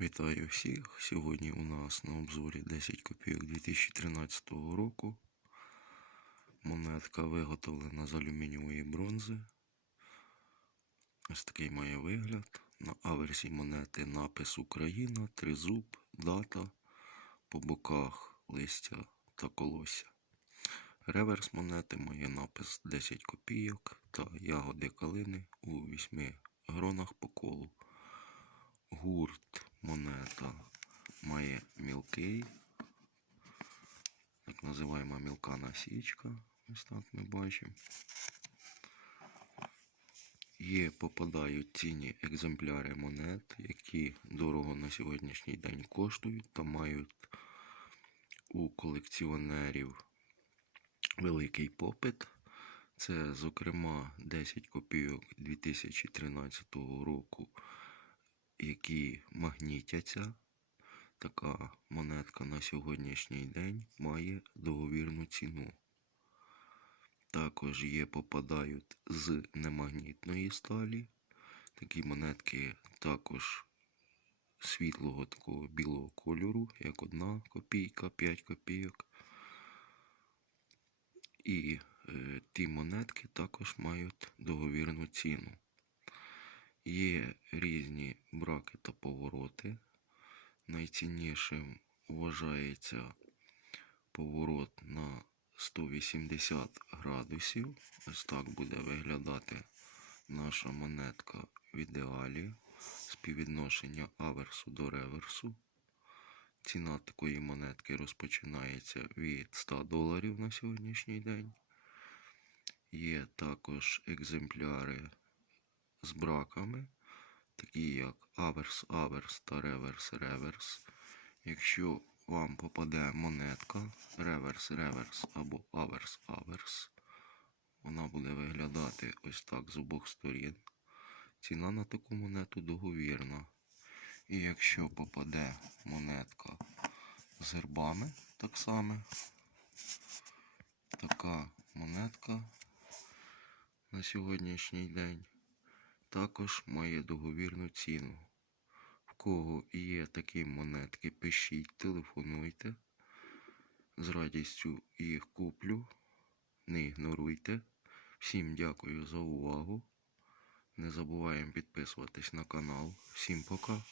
Вітаю всіх! Сьогодні у нас на обзорі 10 копійок 2013 року. Монетка виготовлена з алюмінієвої бронзи. Ось такий має вигляд. На аверсі монети напис Україна, тризуб, дата, по боках листя та колосся. Реверс монети має напис 10 копійок та ягоди калини у 8 гронах по колу. Гурт монета має мілкий, так називаємо мілка насічка. Ось так ми бачимо. Є попадають цінні екземпляри монет, які дорого на сьогоднішній день коштують та мають у колекціонерів великий попит. Це, зокрема, 10 копійок 2013 року, які магнітяться. Така монетка на сьогоднішній день має договірну ціну. Також є попадають з немагнітної сталі. Такі монетки також світлого такого білого кольору, як одна копійка, 5 копійок. І е, ті монетки також мають договірну ціну. Є різні браки та повороти. Найціннішим вважається поворот на 180 градусів. Ось так буде виглядати наша монетка в ідеалі. Співвідношення аверсу до реверсу. Ціна такої монетки розпочинається від 100 доларів на сьогоднішній день. Є також екземпляри з браками, такі як аверс, аверс та реверс, реверс. Якщо вам попаде монетка реверс, реверс або аверс, аверс, вона буде виглядати ось так з обох сторін. Ціна на таку монету договірна. І якщо попаде монетка з гербами, так само, така монетка на сьогоднішній день також має договірну ціну. В кого є такі монетки, пишіть, телефонуйте. З радістю їх куплю. Не ігноруйте. Всім дякую за увагу. Не забуваємо підписуватись на канал. Всім пока.